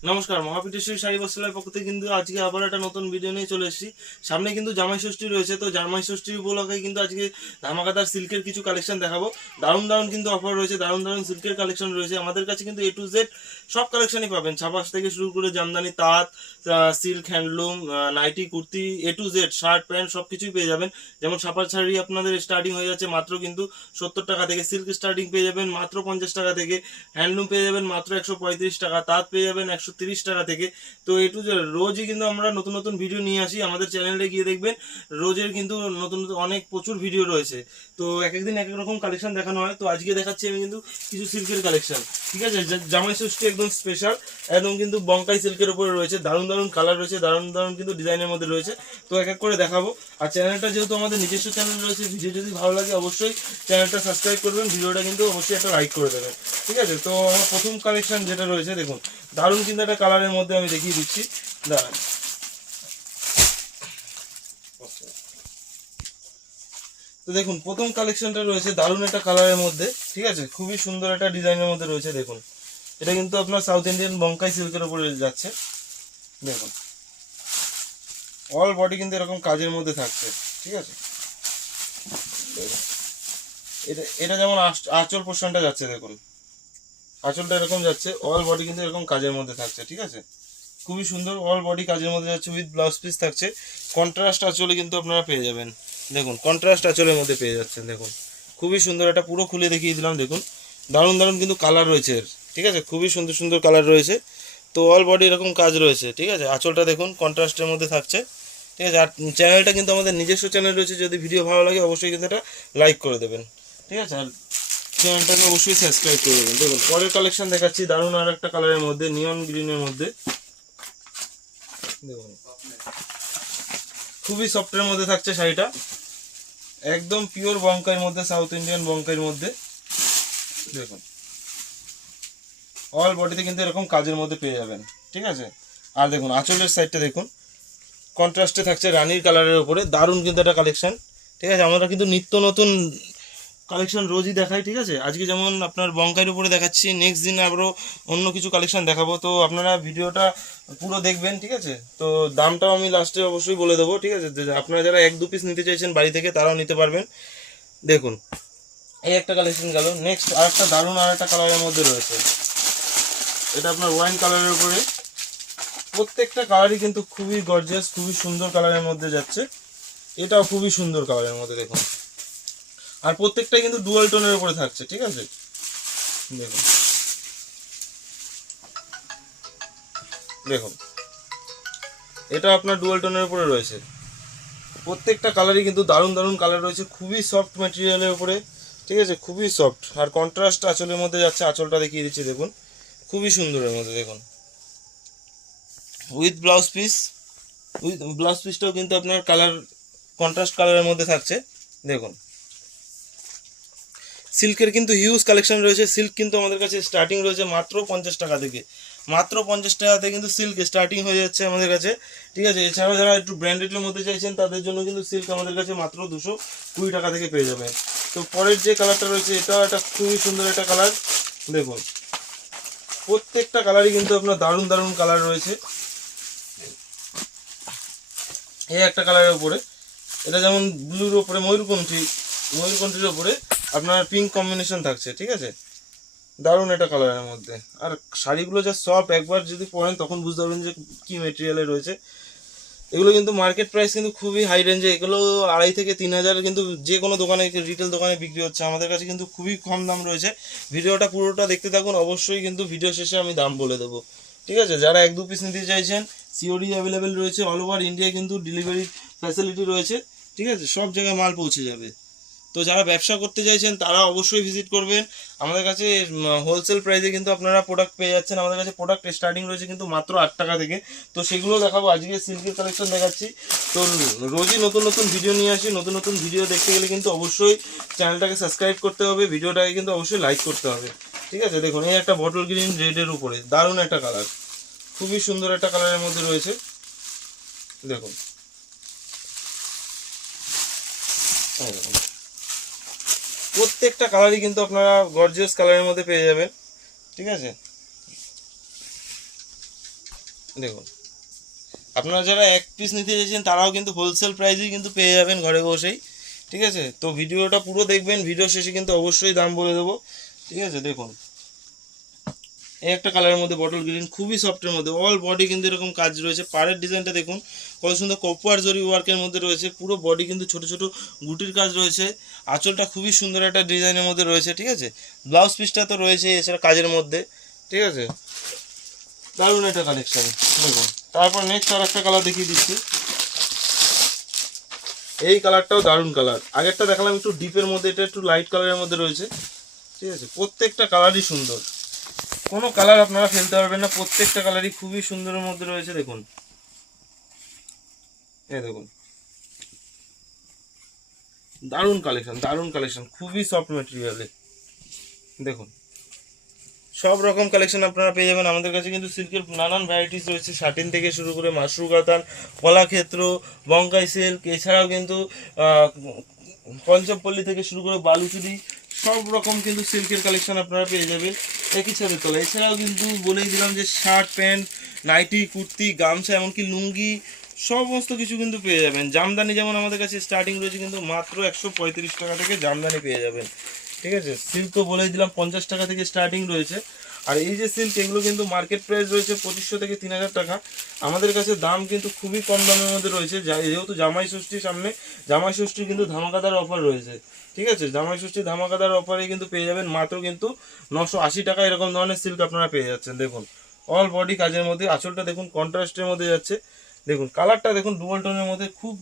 নমস্কার, মহাপীঠেশ্বরী শাড়ি বস্ত্রালয়ের পক্ষ থেকে কিন্তু আজকে আবার একটা নতুন ভিডিও নিয়ে চলে এসেছি। সামনে কিন্তু জামাই ষষ্ঠী রয়েছে, তো জামাই ষষ্ঠী উপলক্ষে কিন্তু আজকে ধামাকাদার সিল্কের কিছু কালেকশন দেখাবো। দারুণ দারুণ কিন্তু অফার রয়েছে, দারুণ দারুণ সিল্কের কালেকশন রয়েছে। আমাদের কাছে কিন্তু A to Z সব কালেকশনই পাবেন, ছাপাস থেকে শুরু করে জামদানি, তাঁত, silk, handloom, nightie, kurti, A to Z shirt pant সব কিছুই পেয়ে যাবেন। যেমন ছাপার শাড়ি আপনাদের স্টার্টিং হয়ে যাচ্ছে মাত্র কিন্তু 70 টাকা থেকে, সিল্ক স্টার্টিং পেয়ে যাবেন মাত্র 50 টাকা থেকে, হ্যান্ডলুম পেয়ে যাবেন মাত্র 135 টাকা, তাঁত পেয়ে যাবেন 130 টাকা থেকে। তো একটু রোজই কিন্তু আমরা নতুন নতুন ভিডিও নিয়ে আসি, আমাদের চ্যানেলে গিয়ে দেখবেন রোজের কিন্তু নতুন নতুন অনেক প্রচুর ভিডিও রয়েছে। তো এক একদিন এক এক রকম কালেকশন দেখানো হয়। তো আজকে দেখাচ্ছি আমি কিন্তু কিছু সিল্কের কালেকশন, ঠিক আছে। জামাই ষষ্ঠী একদম স্পেশাল, একদম কিন্তু বঙ্কাই সিল্কের উপরে রয়েছে, দারুণ দারুণ কালার রয়েছে, দারুণ দারুণ কিন্তু ডিজাইনের মধ্যে রয়েছে। তো এক এক করে দেখাবো। আর চ্যানেলটা যেহেতু আমাদের নিজস্ব চ্যানেল রয়েছে, ভিডিও যদি ভালো লাগে অবশ্যই চ্যানেলটা সাবস্ক্রাইব করবেন, ভিডিওটা কিন্তু অবশ্যই একটা লাইক করে দেবেন, ঠিক আছে। তো আমার প্রথম কালেকশন যেটা রয়েছে দেখুন, দারুণ কিন্তু একটা কালারের মধ্যে আমি দেখিয়ে দিচ্ছি, দাঁড়ান। তো দেখুন প্রথম কালেকশনটা রয়েছে দারুণ একটা কালারের মধ্যে, ঠিক আছে, খুবই সুন্দর একটা ডিজাইনের মধ্যে রয়েছে। দেখুন এটা কিন্তু আপনার সাউথ ইন্ডিয়ান বঙ্কাই সিল্কের উপরে যাচ্ছে। দেখুন অল বডি কিন্তু এরকম কাজের মধ্যে থাকছে, ঠিক আছে। এটা এটা যেমন আঁচল পোর্শনটা যাচ্ছে, দেখুন আঁচলটা এরকম যাচ্ছে, অল বডি কিন্তু এরকম কাজের মধ্যে থাকছে, ঠিক আছে। খুবই সুন্দর অল বডি কাজের মধ্যে যাচ্ছে, উইথ ব্লাউজ পিস থাকছে। কন্ট্রাস্ট আঁচলে কিন্তু আপনারা পেয়ে যাবেন, দেখুন কন্ট্রাস্ট আঁচলের মধ্যে পেয়ে যাচ্ছেন। দেখুন খুবই সুন্দর, একটা পুরো খুলে দেখিয়ে দিলাম। দেখুন দারুণ দারুণ কিন্তু কালার রয়েছে এর, ঠিক আছে, খুবই সুন্দর সুন্দর কালার রয়েছে। তো অল বডি এরকম কাজ রয়েছে, ঠিক আছে। আঁচলটা দেখুন কন্ট্রাস্টের মধ্যে থাকছে, ঠিক আছে। আর চ্যানেলটা কিন্তু আমাদের নিজস্ব চ্যানেল রয়েছে, যদি ভিডিও ভালো লাগে অবশ্যই কিন্তু এটা লাইক করে দেবেন, ঠিক আছে। আর চ্যানেলটাকে অবশ্যই সাবস্ক্রাইব করে দেবেন। দেখুন পরের কালেকশন দেখাচ্ছি, দারুণ আর একটা কালারের মধ্যে, নিয়ন গ্রিনের মধ্যে। দেখুন খুবই সফটের মধ্যে থাকছে শাড়িটা, একদম পিওর বঙ্কাইয়ের মধ্যে, সাউথ ইন্ডিয়ান বঙ্কাইয়ের মধ্যে। দেখুন অল বডিতে কিন্তু এরকম কাজের মধ্যে পেয়ে যাবেন, ঠিক আছে। আর দেখুন আঁচলের সাইডটা দেখুন কন্ট্রাস্টে থাকছে রানীর কালারের উপরে, দারুণ কিন্তু একটা কালেকশন, ঠিক আছে। আমরা কিন্তু নিত্য নতুন কালেকশন রোজই দেখাই, ঠিক আছে। আজকে যেমন আপনার বঙ্কাইয়ের উপরে দেখাচ্ছি, নেক্সট দিন আবারও অন্য কিছু কালেকশন দেখাবো। তো আপনারা ভিডিওটা পুরো দেখবেন, ঠিক আছে। তো দামটাও আমি লাস্টে অবশ্যই বলে দেবো, ঠিক আছে। আপনারা যারা 1-2 পিস নিতে চাইছেন বাড়ি থেকে তারাও নিতে পারবেন। দেখুন এই একটা কালেকশন গেল, নেক্সট আর একটা দারুণ আর একটা কালারের মধ্যে রয়েছে, এটা আপনার ওয়াইন কালারের উপরে। প্রত্যেকটা কালারই কিন্তু খুবই গর্জিয়াস, খুবই সুন্দর কালারের মধ্যে যাচ্ছে। এটাও খুবই সুন্দর কালারের মধ্যে দেখুন, আর প্রত্যেকটাই কিন্তু ডুয়াল টোনের উপরে থাকছে, ঠিক আছে। দেখুন দেখুন এটা আপনার ডুয়াল টোনের উপরে রয়েছে, প্রত্যেকটা কালারই কিন্তু দারুণ দারুণ কালার রয়েছে, খুবই সফট ম্যাটেরিয়ালের উপরে, ঠিক আছে, খুবই সফট। আর কন্ট্রাস্ট আঁচলের মধ্যে যাচ্ছে, আঁচলটা দেখিয়ে দিচ্ছি দেখুন, খুবই সুন্দরের মধ্যে দেখুন, with blouse piece, with blouse পিসটাও কিন্তু আপনার কালার কন্ট্রাস্ট কালারের মধ্যে থাকছে। দেখুন সিল্কের কিন্তু হিউজ কালেকশন রয়েছে, সিল্ক কিন্তু আমাদের কাছে স্টার্টিং রয়েছে মাত্র 50 টাকা থেকে, মাত্র 50 টাকাতে কিন্তু সিল্ক স্টার্টিং হয়ে যাচ্ছে আমাদের কাছে, ঠিক আছে। এছাড়াও যারা একটু ব্র্যান্ডেডের মধ্যে চাইছেন তাদের জন্য কিন্তু সিল্ক আমাদের কাছে মাত্র 220 টাকা থেকে পেয়ে যাবেন। তো পরের যে কালারটা রয়েছে এটাও একটা খুবই সুন্দর একটা কালার। দেখুন প্রত্যেকটা কালারই কিন্তু আপনার দারুণ দারুণ কালার রয়েছে। এই একটা কালারের উপরে, এটা যেমন ব্লুর উপরে ময়ূরকণ্ঠীর উপরে আপনার পিঙ্ক কম্বিনেশন থাকছে, ঠিক আছে, দারুণ একটা কালারের মধ্যে। আর শাড়িগুলো যা সফট, একবার যদি পরেন তখন বুঝতে পারবেন যে কি মেটেরিয়ালে রয়েছে। এগুলো কিন্তু মার্কেট প্রাইস কিন্তু খুবই হাই রেঞ্জে, এগুলো 2,500 থেকে 3,000 কিন্তু যে কোনো দোকানে, রিটেল দোকানে বিক্রি হচ্ছে, আমাদের কাছে কিন্তু খুবই কম দাম রয়েছে। ভিডিওটা পুরোটা দেখতে থাকুন, অবশ্যই কিন্তু ভিডিও শেষে আমি দাম বলে দেবো, ঠিক আছে। যারা 1-2 পিস নিতে চাইছেন সিওডি অ্যাভেলেবেল রয়েছে, অল ওভার ইন্ডিয়া কিন্তু ডেলিভারি ফ্যাসিলিটি রয়েছে, ঠিক আছে, সব জায়গায় মাল পৌঁছে যাবে। তো যারা ব্যবসা করতে চাইছেন তারা অবশ্যই ভিজিট করবেন আমাদের কাছে। হোলসেল প্রাইসে কিন্তু আপনারা প্রোডাক্ট পেয়ে যাচ্ছেন, আমাদের কাছে প্রোডাক্ট স্টার্টিং রয়েছে কিন্তু মাত্র 8 টাকা থেকে। তো সেগুলো দেখাবো, আজকে সিল্কের কালেকশন দেখাচ্ছি। তো রোজই নতুন নতুন ভিডিও নিয়ে আসি, নতুন নতুন ভিডিও দেখতে গেলে কিন্তু অবশ্যই চ্যানেলটাকে সাবস্ক্রাইব করতে হবে, ভিডিওটাকে কিন্তু অবশ্যই লাইক করতে হবে, ঠিক আছে। দেখুন এই একটা বটল গ্রিন রেডের উপরে দারুণ একটা কালার, খুবই সুন্দর একটা কালারের মধ্যে রয়েছে। দেখুন দেখুন প্রত্যেকটা কালারই কিন্তু আপনারা গর্জিয়াস কালারের মধ্যে পেয়ে যাবেন, ঠিক আছে। দেখুন, আপনারা যারা এক পিস নিতে চাইছেন তারাও কিন্তু হোলসেল প্রাইসেই কিন্তু পেয়ে যাবেন ঘরে বসেই। ঠিক আছে, তো ভিডিওটা পুরো দেখবেন, ভিডিও শেষে কিন্তু অবশ্যই দাম বলে দেবো। ঠিক আছে, দেখুন এই একটা কালারের মধ্যে বটল গ্রিন, খুবই সফটের মধ্যে, অল বডি কিন্তু এরকম কাজ রয়েছে। পাড়ের ডিজাইনটা দেখুন কত সুন্দর কপার জরি ওয়ার্কের মধ্যে রয়েছে, পুরো বডি কিন্তু ছোট ছোট গুটির কাজ রয়েছে। আঁচলটা খুবই সুন্দর একটা ডিজাইনের মধ্যে রয়েছে। ঠিক আছে, ব্লাউজ পিসটা তো রয়েছে এছাড়া কাজের মধ্যে। ঠিক আছে, দারুণ একটা কালেকশন। দেখুন তারপর নেক্সট আর একটা কালার দেখিয়ে দিচ্ছি। এই কালারটাও দারুণ কালার, আগেরটা দেখালাম একটু ডিপের মধ্যে, এটা একটু লাইট কালারের মধ্যে রয়েছে। ঠিক আছে, প্রত্যেকটা কালারই সুন্দর, কোনো কালার আপনারা ফেলতে পারবেন না, প্রত্যেকটা কালারই খুবই সুন্দরের মধ্যে রয়েছে। দেখুন এই দেখুন, দারুণ কালেকশন, দারুণ কালেকশন, খুবই সফট ম্যাটেরিয়ালে। দেখুন সব রকম কালেকশন আপনারা পেয়ে যাবেন আমাদের কাছে, কিন্তু সিল্কের নানান ভ্যারাইটিস রয়েছে, শাটিন থেকে শুরু করে মাশরু কাতান, কলাক্ষেত্র, বঙ্কাই সিল্ক, এছাড়াও কিন্তু পঞ্চপল্লী থেকে শুরু করে বালুচুরি, সব রকম কিন্তু সিল্কের কালেকশন আপনারা পেয়ে যাবেন একই ছাদের তলায়। এছাড়াও কিন্তু বলেই দিলাম যে শার্ট প্যান্ট, নাইটি, কুর্তি, গামছা, এমনকি লুঙ্গি, সমস্ত কিছু কিন্তু পেয়ে যাবেন। জামদানি যেমন আমাদের কাছে স্টার্টিং রয়েছে কিন্তু মাত্র 135 টাকা থেকে জামদানি পেয়ে যাবেন। ঠিক আছে, সিল্কও বলেই দিলাম 50 টাকা থেকে স্টার্টিং রয়েছে। আর এই যে সিল্ক, এগুলো কিন্তু মার্কেট প্রাইস রয়েছে 2500 থেকে 3000 টাকা। আমাদের কাছে দাম কিন্তু খুবই কম দামের মধ্যে রয়েছে, যেহেতু জামাই ষষ্ঠীর সামনে, জামাই ষষ্ঠী কিন্তু ধামাকাদার অফার রয়েছে। ঠিক আছে, জামাই ষষ্ঠী ধামাকাদার অফারে কিন্তু পেয়ে যাবেন মাত্র কিন্তু 980 টাকা এরকম ধরনের সিল্ক আপনারা পেয়ে যাচ্ছেন। দেখুন অল বডি কাজের মধ্যে, আঁচলটা দেখুন কন্ট্রাস্টের মধ্যে যাচ্ছে। দেখুন কালারটা দেখুন ডুয়াল টোনের মধ্যে, খুব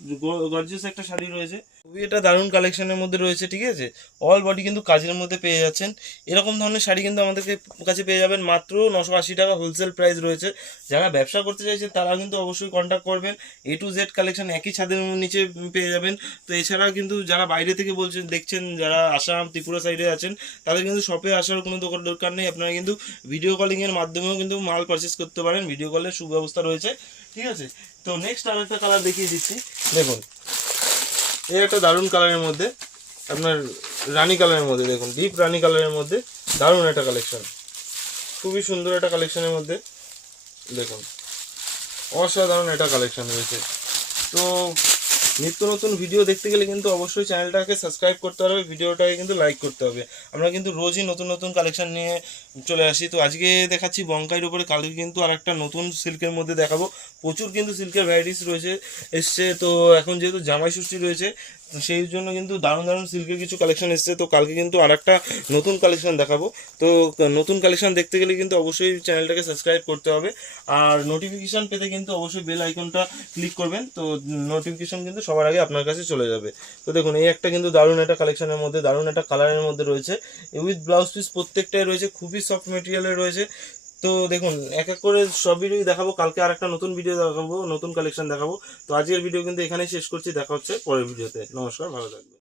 গর্জিয়াস একটা শাড়ি রয়েছে, খুবই এটা দারুণ কালেকশনের মধ্যে রয়েছে। ঠিক আছে, অল বডি কিন্তু কাজের মধ্যে পেয়ে যাচ্ছেন। এরকম ধরনের শাড়ি কিন্তু আমাদের কাছে পেয়ে যাবেন মাত্র 980 টাকা হোলসেল প্রাইস রয়েছে। যারা ব্যবসা করতে চাইছেন তারা কিন্তু অবশ্যই কন্ট্যাক্ট করবেন। A to Z কালেকশন একই ছাদের নিচে পেয়ে যাবেন। তো এছাড়াও কিন্তু যারা বাইরে থেকে বলছেন দেখছেন, যারা আসাম ত্রিপুরা সাইডে আছেন, তাদের কিন্তু শপে আসার কোনো দরকার নেই, আপনারা কিন্তু ভিডিও কলিংয়ের মাধ্যমেও কিন্তু মাল পারচেস করতে পারেন, ভিডিও কলের সুব্যবস্থা রয়েছে। ঠিক আছে, তো নেক্সট আর একটা কালার দেখিয়ে দিচ্ছি। দেখুন এই একটা দারুণ কালারের মধ্যে, আপনার রানী কালারের মধ্যে, দেখুন ডিপ রানী কালারের মধ্যে দারুণ একটা কালেকশন, খুবই সুন্দর একটা কালেকশনের মধ্যে। দেখুন অসাধারণ একটা কালেকশন রয়েছে। তো নিত্য নতুন ভিডিও দেখতে গেলে কিন্তু অবশ্যই চ্যানেলটাকে সাবস্ক্রাইব করতে হবে, ভিডিওটাকে কিন্তু লাইক করতে হবে। আমরা কিন্তু রোজই নতুন নতুন কালেকশন নিয়ে চলে আসি। তো আজকে দেখাচ্ছি বঙ্কাইয়ের উপরে, কালকে কিন্তু আর একটা নতুন সিল্কের মধ্যে দেখাবো। প্রচুর কিন্তু সিল্কের ভ্যারাইটিস রয়েছে এসছে। তো এখন যেহেতু জামাই ষষ্ঠী রয়েছে, সেই জন্য কিন্তু দারুণ দারুণ সিল্কের কিছু কালেকশন এসছে। তো কালকে কিন্তু আর একটা নতুন কালেকশন দেখাবো। তো নতুন কালেকশন দেখতে গেলে কিন্তু অবশ্যই চ্যানেলটাকে সাবস্ক্রাইব করতে হবে, আর নোটিফিকেশান পেতে কিন্তু অবশ্যই বেল আইকনটা ক্লিক করবেন। তো নোটিফিকেশান কিন্তু সবার আগে আপনার কাছে চলে যাবে। তো দেখুন এই একটা কিন্তু দারুণ একটা কালেকশনের মধ্যে, দারুণ একটা কালারের মধ্যে রয়েছে, উইথ ব্লাউজ পিস প্রত্যেকটাই রয়েছে, খুবই সফট মেটেরিয়ালের রয়েছে। তো দেখুন এক এক করে সব ভিডিওই দেখাবো, কালকে আর একটা নতুন ভিডিও দেখাবো, নতুন কালেকশন দেখাবো। তো আজকের ভিডিও কিন্তু এখানেই শেষ করছি, দেখা হচ্ছে পরের ভিডিওতে। নমস্কার, ভালো থাকবেন।